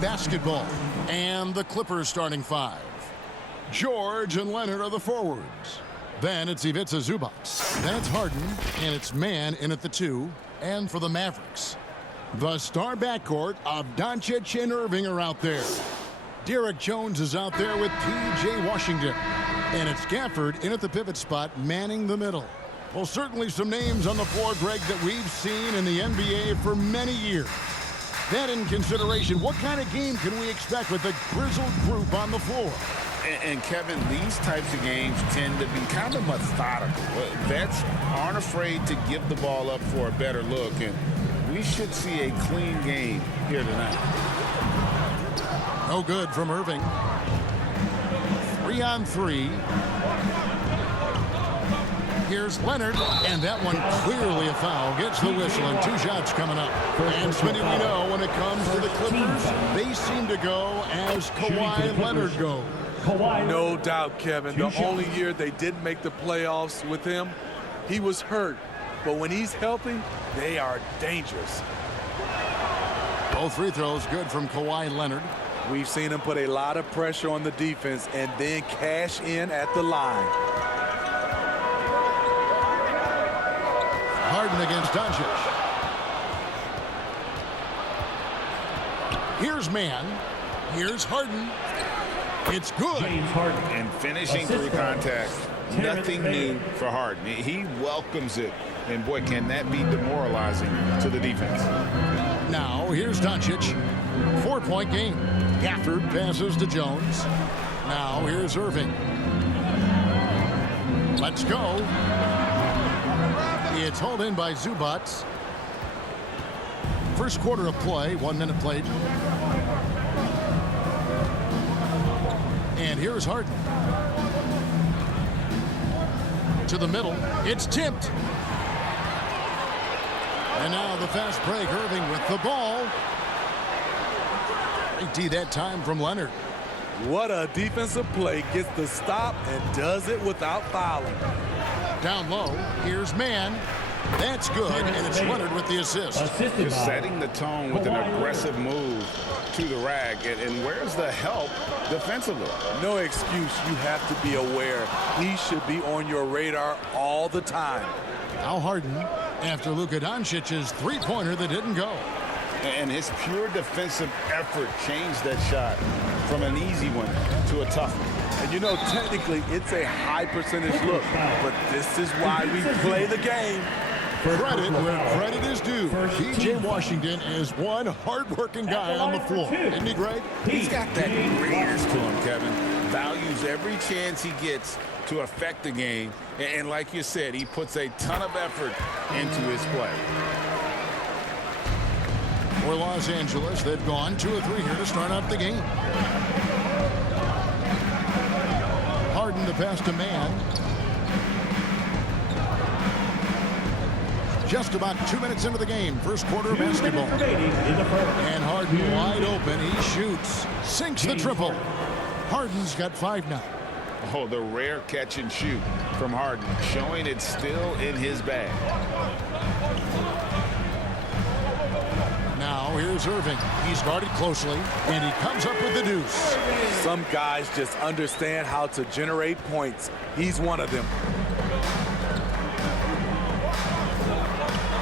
basketball. And the Clippers starting five. George and Leonard are the forwards. Then it's Ivica Zubac. Then it's Harden, and it's Mann in at the 2. And for the Mavericks, the star backcourt of Doncic and Irving are out there. Derek Jones is out there with P.J. Washington. And it's Gafford in at the pivot spot, manning the middle. Well, certainly some names on the floor, Greg, that we've seen in the NBA for many years. That in consideration, what kind of game can we expect with the grizzled group on the floor? And Kevin, these types of games tend to be kind of methodical. Vets aren't afraid to give the ball up for a better look, and we should see a clean game here tonight. No good from Irving. 3-on-3. Here's Leonard, and that one clearly a foul. Gets the whistle, and 2 shots coming up. And Smitty, we know when it comes to the Clippers, they seem to go as Kawhi Leonard goes. No doubt, Kevin. The only year they didn't make the playoffs with him, he was hurt. But when he's healthy, they are dangerous. Both free throws good from Kawhi Leonard. We've seen him put a lot of pressure on the defense and then cash in at the line. Harden against Doncic. Here's Mann. Here's Harden. It's good. And finishing through contact, nothing new for Harden. He welcomes it. And, boy, can that be demoralizing to the defense. Now, here's Doncic. 4-point game. Gafford passes to Jones. Now, here's Irving. Let's go. It's hauled in by Zubac. First quarter of play, 1 minute played. And here's Harden. To the middle. It's tipped. And now the fast break. Irving with the ball. Great that time from Leonard. What a defensive play. Gets the stop and does it without fouling. Down low. Here's Mann. That's good, and it's Leonard with the assist. Just setting the tone with an aggressive move to the rack. And where's the help defensively? No excuse. You have to be aware. He should be on your radar all the time. Now Harden after Luka Doncic's three-pointer that didn't go. And his pure defensive effort changed that shot from an easy one to a tough one. And you know, technically, it's a high percentage look, but this is why we play the game. Credit where credit is due. P.J. Washington is one hard-working guy on the floor. Isn't he, Greg? He's got that grittiness to him, Kevin. Values every chance he gets to affect the game. And like you said, he puts a ton of effort into his play. For Los Angeles, they've gone 2 of 3 here to start out the game. Harden the pass to Mann. Just about 2 minutes into the game. First quarter of basketball. And Harden wide open. He shoots. Sinks the triple. Harden's got 5 now. Oh, the rare catch and shoot from Harden, showing it's still in his bag. Now here's Irving. He's guarded closely, and he comes up with the deuce. Some guys just understand how to generate points. He's one of them.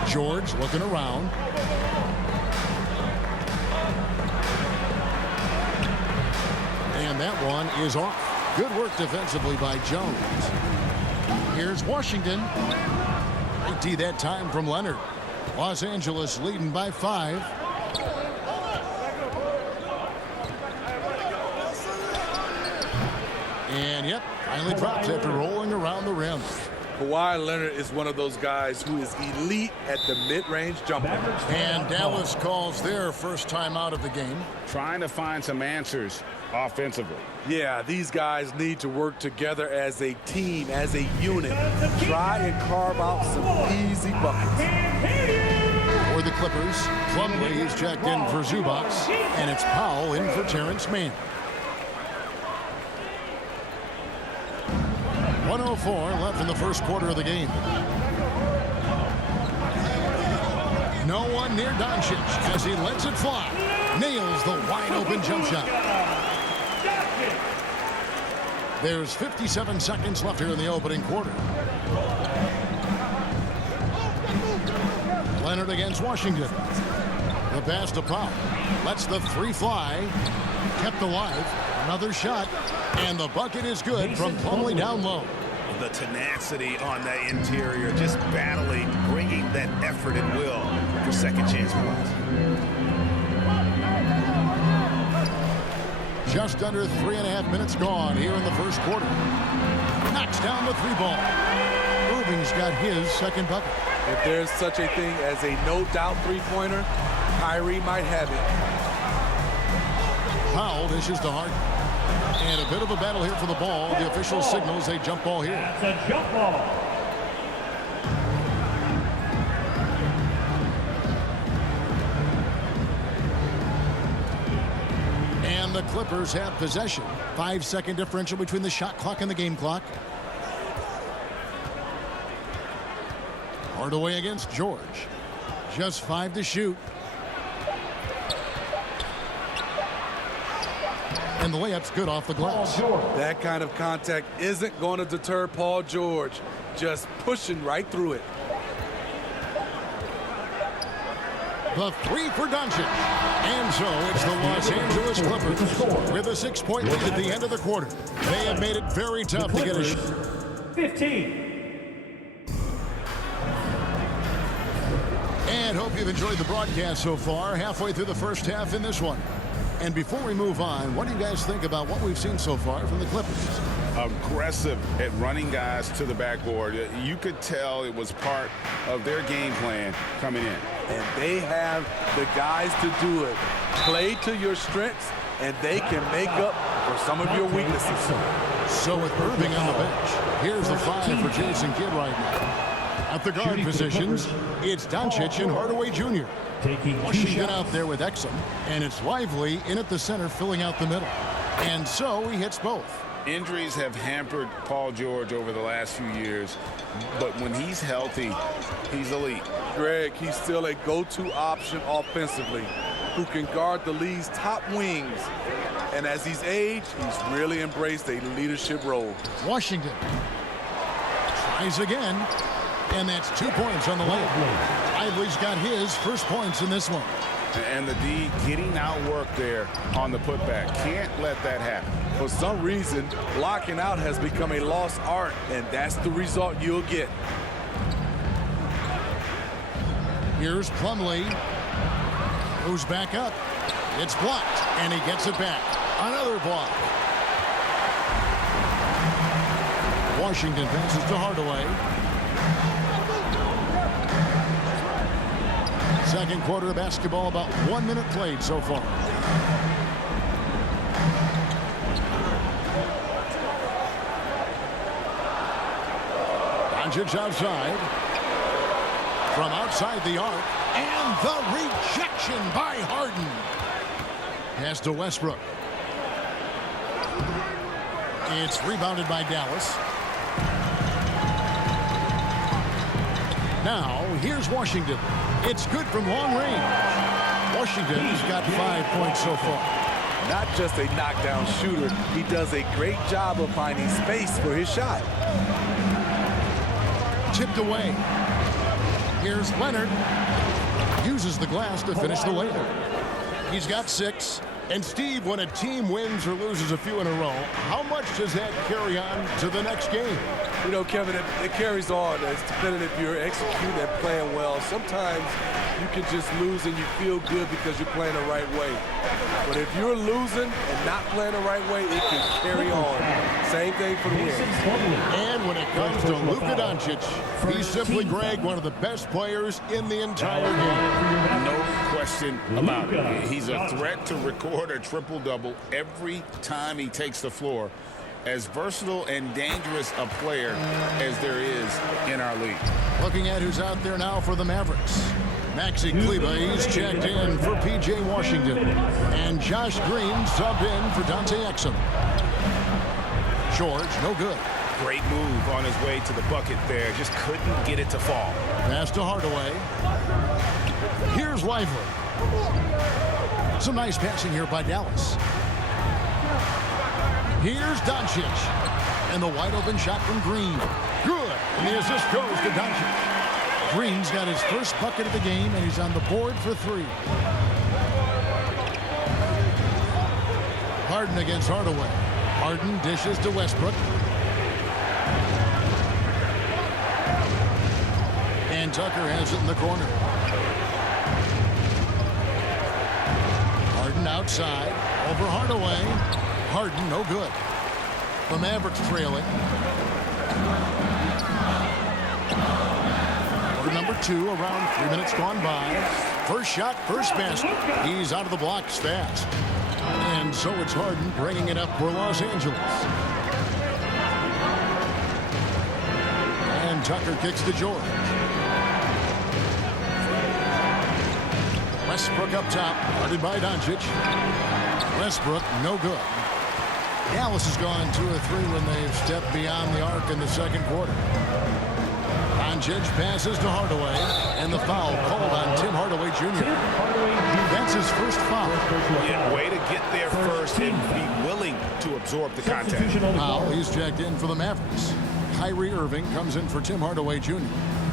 George looking around. And that one is off. Good work defensively by Jones. Here's Washington. Great that time from Leonard. Los Angeles leading by 5. And yep, finally drops after rolling around the rim. Kawhi Leonard is one of those guys who is elite at the mid-range jumper. And Dallas calls their first time out of the game. Trying to find some answers offensively. Yeah, these guys need to work together as a team, as a unit. Try and carve out some easy buckets. For the Clippers, Plumlee is checked in for Zubac, and it's Powell in for Terrence Mann. 1:04 left in the first quarter of the game. No one near Doncic as he lets it fly. nails the wide-open jump shot. There's 57 seconds left here in the opening quarter. Leonard against Washington. The pass to Powell. Lets the three fly. Kept alive. Another shot. And the bucket is good from Plumlee down low. The tenacity on that interior, just battling, bringing that effort and will for second chance points. Just under 3.5 minutes gone here in the first quarter. Knocks down the three ball. Irving's got his second bucket. If there's such a thing as a no-doubt three-pointer, Kyrie might have it. Powell dishes to Harden. And a bit of a battle here for the ball. The official signals a jump ball here. It's a jump ball. And the Clippers have possession. 5-second differential between the shot clock and the game clock. Hardaway against George. Just 5 to shoot. And the layup's good off the glass. That kind of contact isn't going to deter Paul George. Just pushing right through it. The three for Doncic. And so it's the Los Angeles Clippers with a 6-point lead at the end of the quarter. They have made it very tough to get a shot. 15. And hope you've enjoyed the broadcast so far. Halfway through the first half in this one. And before we move on, what do you guys think about what we've seen so far from the Clippers? Aggressive at running guys to the backboard. You could tell it was part of their game plan coming in. And they have the guys to do it. Play to your strengths, and they can make up for some of your weaknesses. So with Irving on the bench, here's the 5 for Jason Kidd right now. At the guard positions, it's Doncic and Hardaway Jr. Washington out there with Exum, and it's Lively in at the center filling out the middle. And so he hits both. Injuries have hampered Paul George over the last few years, but when he's healthy, he's elite. Greg, he's still a go-to option offensively who can guard the league's top wings. And as he's aged, he's really embraced a leadership role. Washington tries again, and that's 2 points on the layup. Lively's got his first points in this one. And the D getting outworked there on the putback. Can't let that happen. For some reason, blocking out has become a lost art, and that's the result you'll get. Here's Plumlee. Moves back up. It's blocked, and he gets it back. Another block. Washington passes to Hardaway. Second quarter of basketball, about 1 minute played so far. Doncic outside. From outside the arc. And the rejection by Harden. Pass to Westbrook. It's rebounded by Dallas. Now, here's Washington. It's good from long range. Washington's got 5 points so far. Not just a knockdown shooter, he does a great job of finding space for his shot. Tipped away. Here's Leonard. Uses the glass to finish the layup. He's got 6. And Steve, when a team wins or loses a few in a row, how much does that carry on to the next game? You know, Kevin, it carries on. It's dependent if you're executing and playing well. Sometimes you can just lose and you feel good because you're playing the right way. But if you're losing and not playing the right way, it can carry on. Same thing for the win. And when it comes to Luka Doncic, he's simply, Greg, one of the best players in the entire game. No question about it. He's a threat to record a triple-double every time he takes the floor. As versatile and dangerous a player as there is in our league. Looking at who's out there now for the Mavericks. Maxi Kleber, he's checked in for P.J. Washington. And Josh Green subbed in for Dante Exum. George, no good. Great move on his way to the bucket there. Just couldn't get it to fall. Pass to Hardaway. Here's Lively. Some nice passing here by Dallas. Here's Doncic. And the wide open shot from Green. Good. And the assist goes to Doncic. Green's got his first bucket of the game, and he's on the board for 3. Harden against Hardaway. Harden dishes to Westbrook. And Tucker has it in the corner. Harden outside. Over Hardaway. Harden, no good. The Mavericks trailing. Quarter number 2, around 3 minutes gone by. First shot, first basket. He's out of the blocks fast. And so it's Harden bringing it up for Los Angeles. And Tucker kicks to George. Westbrook up top, guarded by Doncic. Westbrook, no good. Dallas has gone 2 or 3 when they've stepped beyond the arc in the second quarter. Doncic passes to Hardaway, and the foul called on Tim Hardaway Jr. That's his first foul. Yeah, way to get there first and be willing to absorb the contact. Foul, he's checked in for the Mavericks. Kyrie Irving comes in for Tim Hardaway Jr.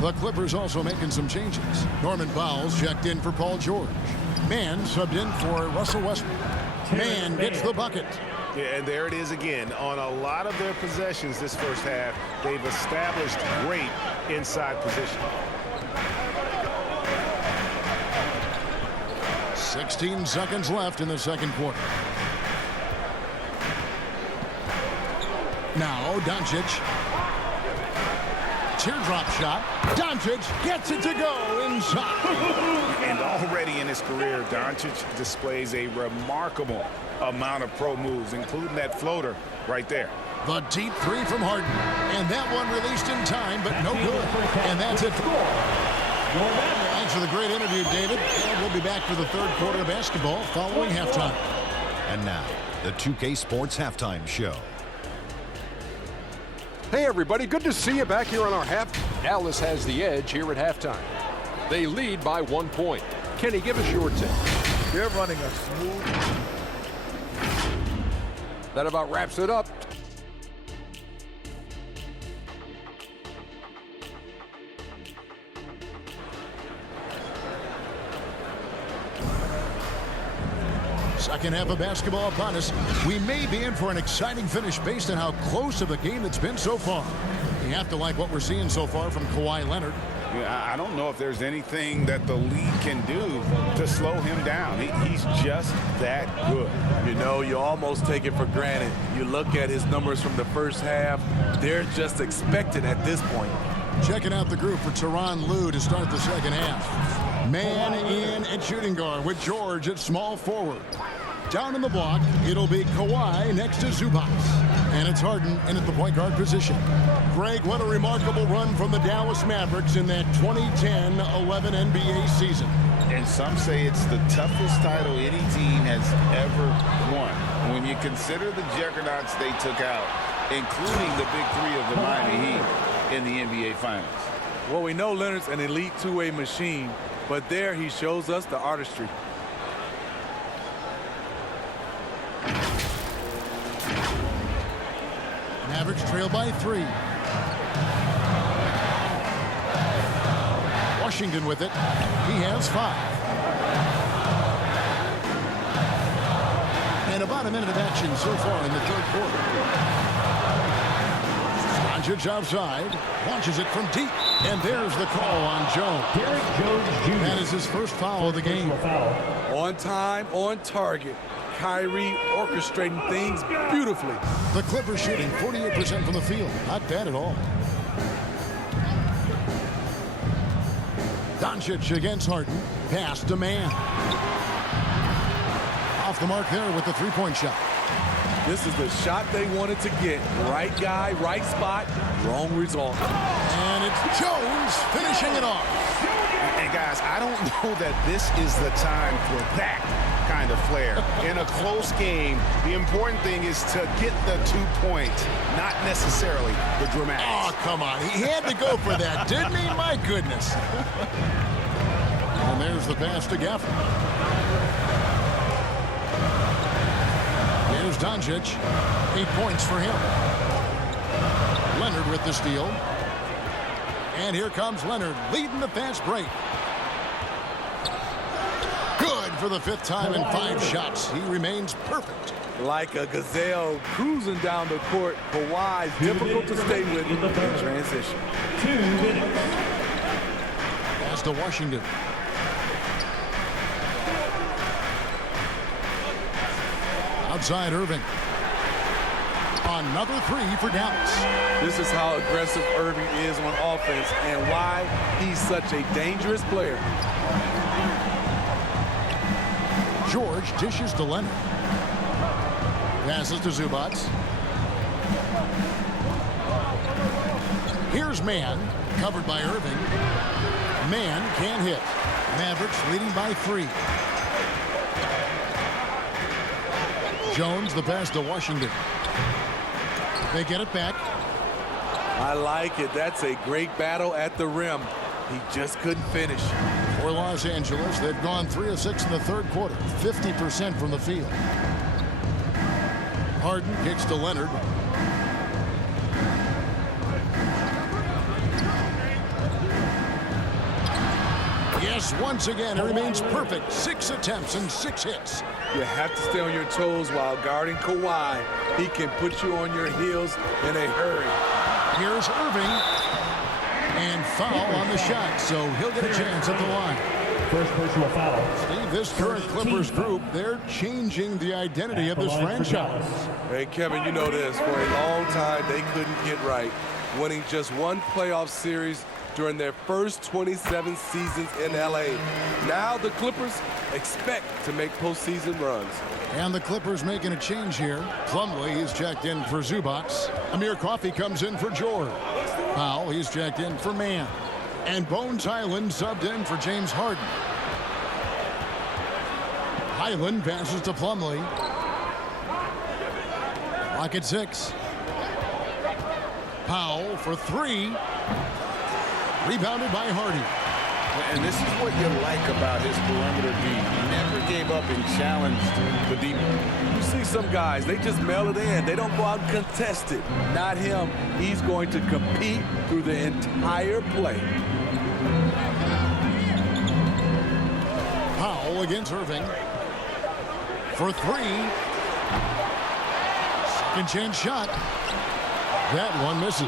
The Clippers also making some changes. Norman Powell's checked in for Paul George. Mann subbed in for Russell Westbrook. Mann gets the bucket. Yeah, and there it is again. On a lot of their possessions this first half, they've established great inside position. 16 seconds left in the second quarter. Now Doncic. Teardrop shot. Doncic gets it to go inside. And already in his career, Doncic displays a remarkable amount of pro moves, including that floater right there. The deep 3 from Harden. And that one released in time, but no good. And that's it. Thanks for the great interview, David. And we'll be back for the third quarter of basketball following halftime. And now, the 2K Sports Halftime Show. Hey everybody, good to see you back here on our half. Dallas has the edge here at halftime. They lead by 1 point. Kenny, give us your take. They're running a smooth. That about wraps it up. Second half of basketball upon us. We may be in for an exciting finish based on how close of a game it's been so far. You have to like what we're seeing so far from Kawhi Leonard. Yeah, I don't know if there's anything that the league can do to slow him down. He's just that good. You know, you almost take it for granted. You look at his numbers from the first half, they're just expected at this point. Checking out the group for Tyronn Lue to start the second half. Man in at shooting guard with George at small forward. Down in the block, it'll be Kawhi next to Zubac. And it's Harden in at the point guard position. Greg, what a remarkable run from the Dallas Mavericks in that 2010-11 NBA season. And some say it's the toughest title any team has ever won. When you consider the juggernauts they took out, including the big 3 of the Miami Heat in the NBA Finals. Well, we know Leonard's an elite two-way machine, but there he shows us the artistry. Mavericks trail by 3. Washington with it. He has 5. And about a minute of action so far in the third quarter. Doncic outside. Launches it from deep. And there's the call on Jones. That is his first foul of the game. On time, on target. Kyrie orchestrating things beautifully. The Clippers shooting 48% from the field. Not bad at all. Doncic against Harden. Pass to Mann. Off the mark there with the three-point shot. This is the shot they wanted to get. Right guy, right spot, wrong result. And it's Jones finishing it off. And guys, I don't know that this is the time for that kind of flair. In a close game, the important thing is to get the 2 points, not necessarily the dramatics. Oh, come on. He had to go for that, didn't he? My goodness. And there's the pass to Gafford. Here's Doncic. 8 points for him. Leonard with the steal. And here comes Leonard leading the fast break. Good for the 5th time in 5 shots. He remains perfect. Like a gazelle cruising down the court, Kawhi is difficult to stay with in transition. 2 minutes. Pass to Washington. Outside Irving. Another 3 for Dallas. This is how aggressive Irving is on offense and why he's such a dangerous player. George dishes to Leonard. Passes to Zubac. Here's Mann, covered by Irving. Mann can't hit. Mavericks leading by 3. Jones, the pass to Washington. They get it back. I like it. That's a great battle at the rim. He just couldn't finish. For Los Angeles, they've gone 3 of 6 in the 3rd quarter, 50% from the field. Harden kicks to Leonard. Yes, once again, it remains perfect. 6 attempts and 6 hits. You have to stay on your toes while guarding Kawhi. He can put you on your heels in a hurry. Here's Irving. And foul on the shot, so he'll get a chance at the line. First personal foul. Steve, this current Clippers group, they're changing the identity of this franchise. Hey, Kevin, you know this. For a long time, they couldn't get right, winning just 1 playoff series during their first 27 seasons in L.A. Now the Clippers expect to make postseason runs. And the Clippers making a change here. Plumlee is checked in for Zubac. Amir Coffey comes in for George. Powell, he's checked in for Mann. And Bones Highland subbed in for James Harden. Highland passes to Plumlee. Clock at 6. Powell for 3. Rebounded by Hardy. And this is what you like about his perimeter D. He never gave up and challenged the deep. You see some guys, they just mail it in. They don't go out and contest it. Not him. He's going to compete through the entire play. Powell against Irving. For 3. Second chance shot. That one misses.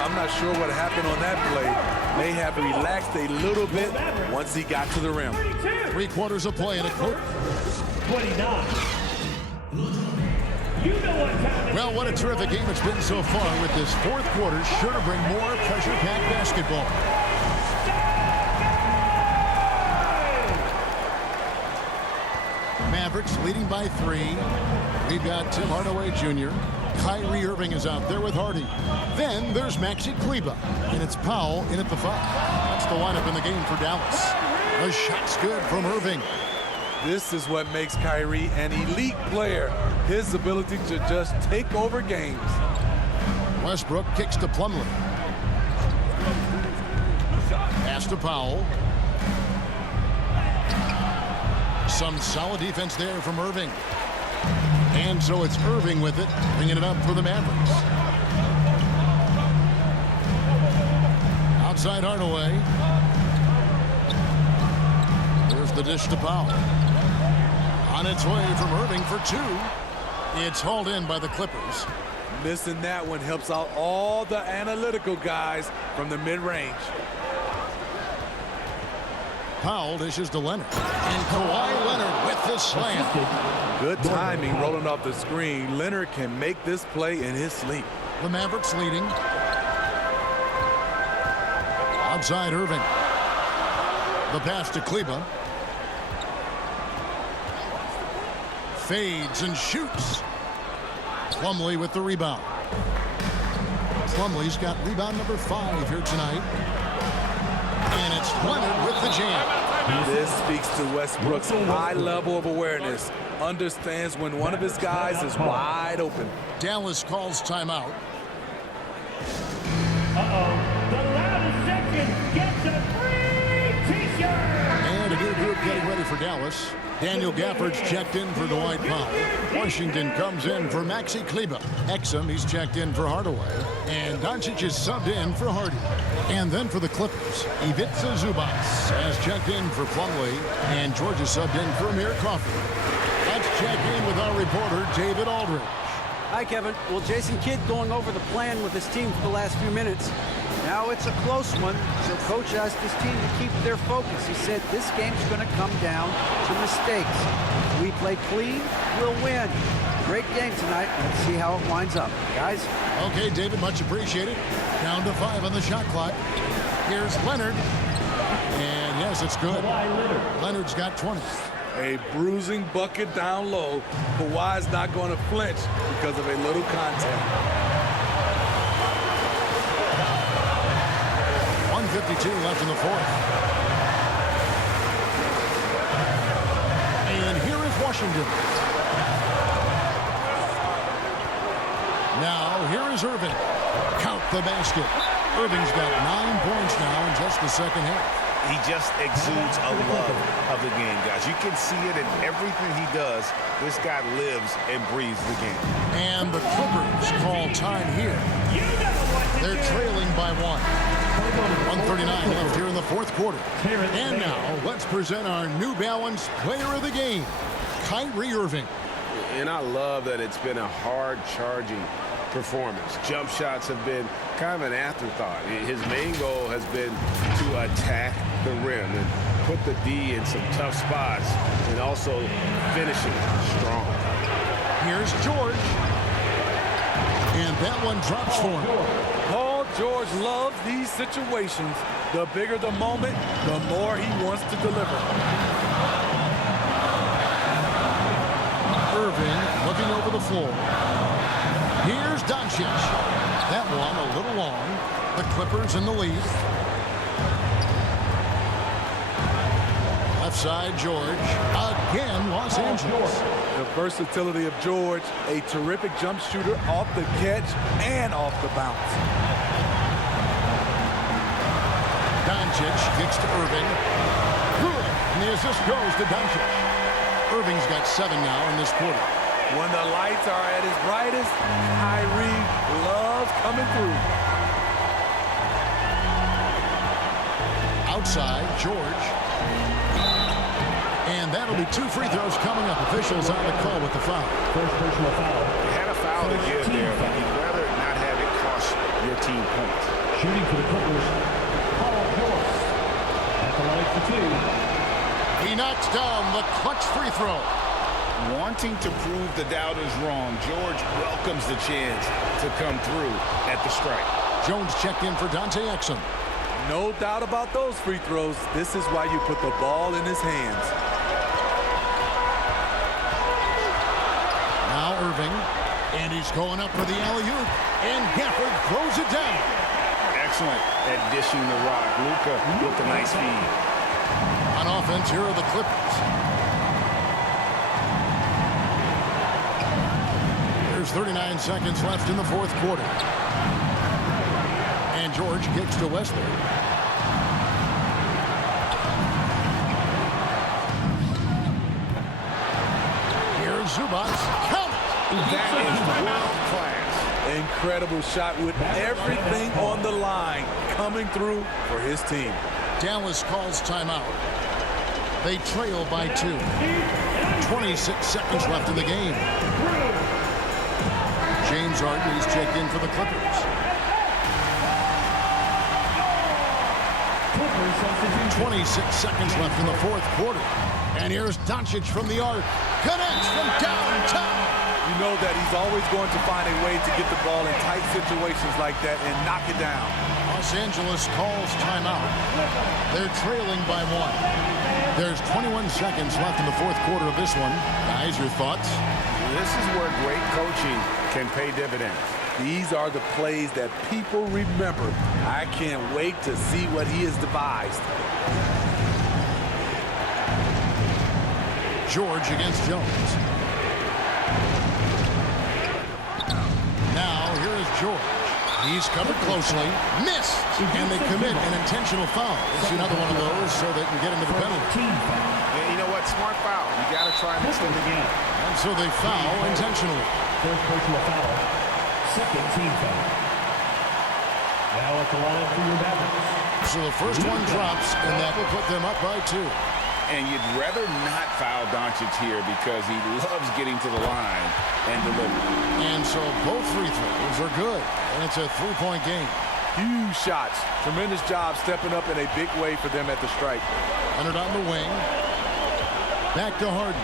I'm not sure what happened on that play. May have relaxed a little bit once he got to the rim. 3 quarters of play in a quarter. 29. You know what time it is. Well, what a terrific game it's been so far with this 4th quarter. Sure to bring more pressure-packed basketball. Mavericks leading by 3. We've got Tim Hardaway Jr. Kyrie Irving is out there with Hardy. Then there's Maxi Kleber, and it's Powell in at the 5. That's the lineup in the game for Dallas. The shot's good from Irving. This is what makes Kyrie an elite player. His ability to just take over games. Westbrook kicks to Plumlee. Pass to Powell. Some solid defense there from Irving. And so it's Irving with it, bringing it up for the Mavericks. Outside Hardaway. There's the dish to Powell. On its way from Irving for 2. It's hauled in by the Clippers. Missing that one helps out all the analytical guys from the mid-range. Powell dishes to Leonard. And Kawhi Leonard with the slam. Good timing rolling off the screen. Leonard can make this play in his sleep. The Mavericks leading. Outside Irving. The pass to Kleber. Fades and shoots. Plumlee with the rebound. Plumlee's got rebound number 5 here tonight. And it's Leonard with the jam. This speaks to Westbrook's high level of awareness. Understands when one of his guys is wide open. Dallas calls timeout. The loudest section gets a free t-shirt. And a new group getting ready for Dallas. Daniel Gafford's checked in for Dwight Powell. Washington comes in for Maxi Kleber. Exum, he's checked in for Hardaway. And Doncic is subbed in for Hardy. And then for the Clippers, Ivica Zubac has checked in for Plumlee. And George is subbed in for Amir Coffey. Let's check in with our reporter, David Aldridge. Hi, Kevin. Well, Jason Kidd going over the plan with his team for the last few minutes. Now it's a close one, so Coach asked his team to keep their focus. He said this game's going to come down to mistakes. If we play clean, we'll win. Great game tonight. Let's see how it winds up. Guys? Okay, David, much appreciated. Down to 5 on the shot clock. Here's Leonard. And yes, it's good. Leonard's got 20. A bruising bucket down low. Kawhi's not going to flinch because of a little contact. 1:52 left in the fourth. And here is Washington. Now, here is Irving. Count the basket. Irving's got 9 points now in just the second half. He just exudes a love of the game, guys. You can see it in everything he does. This guy lives and breathes the game. And the Clippers call time here. They're trailing by 1. 1:39 left here in the fourth quarter. And now, let's present our New Balance player of the game, Kyrie Irving. And I love that it's been a hard-charging performance. Jump shots have been kind of an afterthought. His main goal has been to attack the rim and put the D in some tough spots and also finish it strong. Here's George. And that one drops for him. Paul George loves these situations. The bigger the moment, the more he wants to deliver. Irving looking over the floor. Here's Doncic. That one a little long. The Clippers in the lead. Left side, George. Again, Los Angeles. The versatility of George, a terrific jump shooter off the catch and off the bounce. Doncic kicks to Irving. Good. And the assist goes to Doncic. Irving's got 7 now in this quarter. When the lights are at his brightest, Kyrie loves coming through. Outside, George. And that'll be 2 free throws coming up. Officials on the call with the foul. First personal foul. You had a foul to give there, but you'd rather not have it cost your team points. Shooting for the Clippers, Paul George. At the line for 2. He knocks down the clutch free throw. Wanting to prove the doubters wrong, George welcomes the chance to come through at the strike. Jones checked in for Dante Exum. No doubt about those free throws. This is why you put the ball in his hands. Now Irving. And he's going up for the alley-oop. And Gafford throws it down. Excellent at dishing the rock. Luka with the nice feed. On offense, here are the Clippers. There's 39 seconds left in the fourth quarter. And George kicks to Westbrook. Here's Zubac. Count it! That is world class. Incredible shot with everything on the line coming through for his team. Dallas calls timeout. They trail by 2. 26 seconds left in the game. James Harden is checked in for the Clippers. 26 seconds left in the fourth quarter. And here's Doncic from the arc. Connects from downtown. You know that he's always going to find a way to get the ball in tight situations like that and knock it down. Los Angeles calls timeout. They're trailing by 1. There's 21 seconds left in the fourth quarter of this one. Guys, your thoughts? This is where great coaching can pay dividends. These are the plays that people remember. I can't wait to see what he has devised. George against Jones. Now, here is George. He's covered closely. Missed. And they commit an intentional foul. It's another one of those so they can get into the penalty. Yeah, you know what? Smart foul. You got to try and extend the game. And so they foul intentionally. First personal foul. Second team foul. Now at the line for your Mavericks. So the first one drops, and that will put them up by 2. And you'd rather not foul Doncic here because he loves getting to the line and delivering. And so both free throws are good. And it's a 3-point game. Huge shots. Tremendous job stepping up in a big way for them at the stripe. Leonard on the wing. Back to Harden.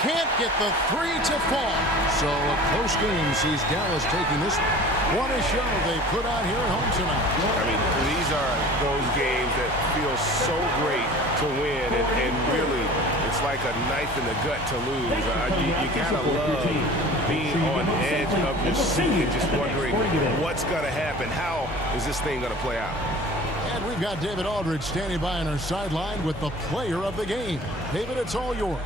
Can't get the 3 to fall. So a close game sees Dallas taking this one. What a show they put on here at home tonight. I mean, these are those games that feel so great to win, and really, it's like a knife in the gut to lose. You gotta love being on the edge of your seat and just wondering what's gonna happen. How is this thing gonna play out? And we've got David Aldridge standing by on our sideline with the player of the game. David, it's all yours.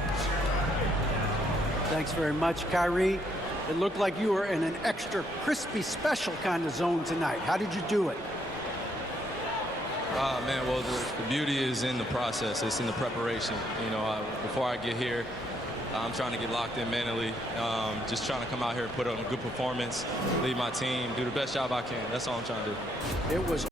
Thanks very much, Kyrie. It looked like you were in an extra crispy special kind of zone tonight. How did you do it? Man, well, the beauty is in the process. It's in the preparation. You know, before I get here, I'm trying to get locked in mentally. Just trying to come out here and put on a good performance, lead my team, do the best job I can. That's all I'm trying to do. It was